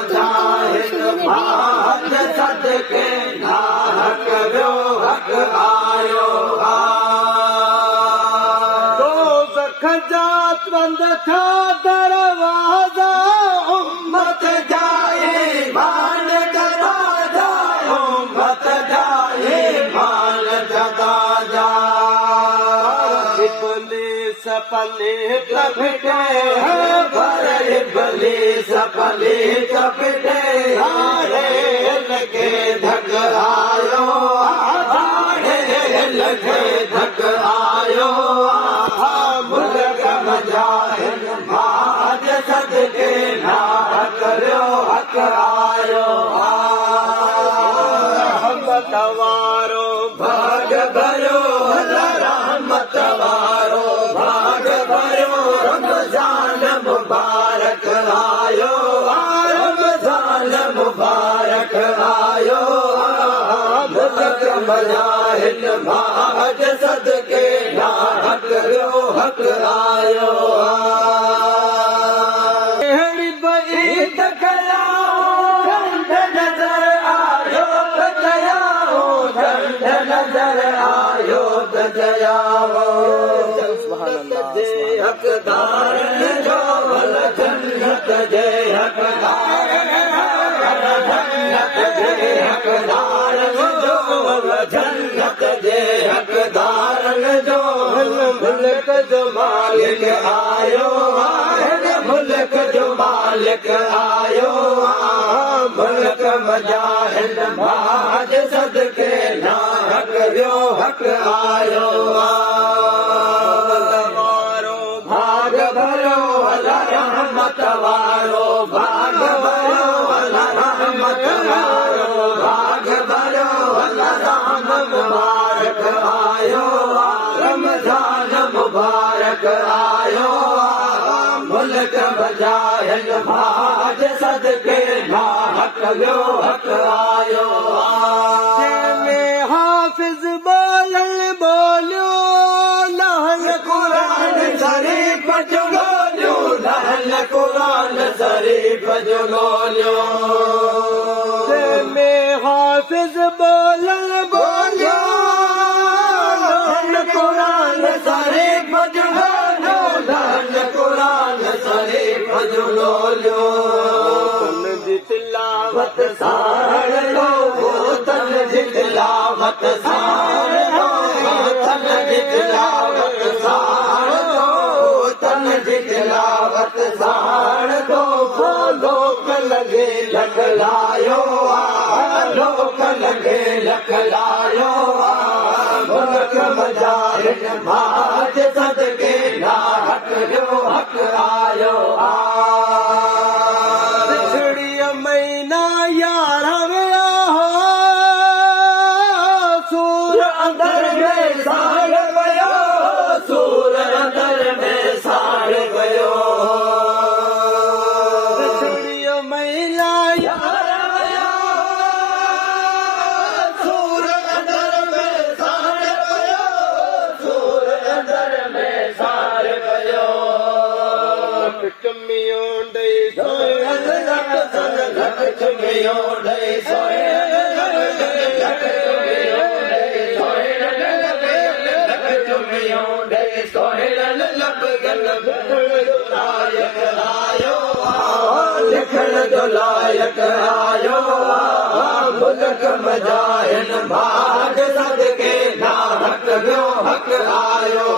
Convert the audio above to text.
मजाहिद भाग सदके नाहक व्यो हक आयो दोज़ख जा बंद था दरवाजा उम्मत जाए मान दरवाजा उम्मत जाए मान जगा जा इब्लीस पलीत बिटे पर इब्लीस पलीत बिटे हारे लगे धक आयो हारे लगे धक आयो मुल्क मजाहिद भाग सदके नाहक व्यो हक आयो रहमत वारो भाग भरो रहमत वारो भाग भरो रमजान मुबारक आयो रमजान मुबारक आयो मुल्क मजाहिद भाग सदके नाहक व्यो हक आयो ईद कयाओ झंड नजर आयो दयाओ झंड नजर आयो दयाओ जे हकदार जो भल जन्नत जे हकदार जन्नत जे हकदार जो भल जन्नत जे हकदार जो मुल्क जो मालिक आयो मुल्क जो मालिक आयो मुल्क मजाहिद भाग सदके नाहक व्यो हक आयो भाग भरो अल्लाह रहमत वारो भाग भरो अल्लाह रहमत वारो भाग भरो अल्लाह रहमत मुबारक आयो रमजान मुबारक आयो मुल्क मजाहिद भाग सदके नाहक व्यो हक आयो हाफिज बोलन बोलो लहल कुरान शरीफ जो बोलो लहल कुरान शरीफ जो बोलो हाफिज बोलन बोलो लहल कुरान शरीफ जो बोलो लहल कुरान शरीफ जो बोलो तन जी तिलावत सार लो तन जी तिलावत सार लो तन जी तिलावत सार लो तन जी तिलावत सार दो लोक लगे लखलायो लोक लगे लखलायो मुल्क मजाहिद भाग सदके नाहक व्यो हक आयो बिछड़ी महीना यार हो सूर अंदर में साड़ गयो सूर अंदर में साड़ गयो बिछड़ी महीना यार सूर अंदर में साड़ गयो सूर अंदर में साड़ गयो चुमियों डे सोए चुमियों डे सोए लिखण जो लायक आयो मुल्क मजाहिद भाग सदके नाहक व्यो हक आयो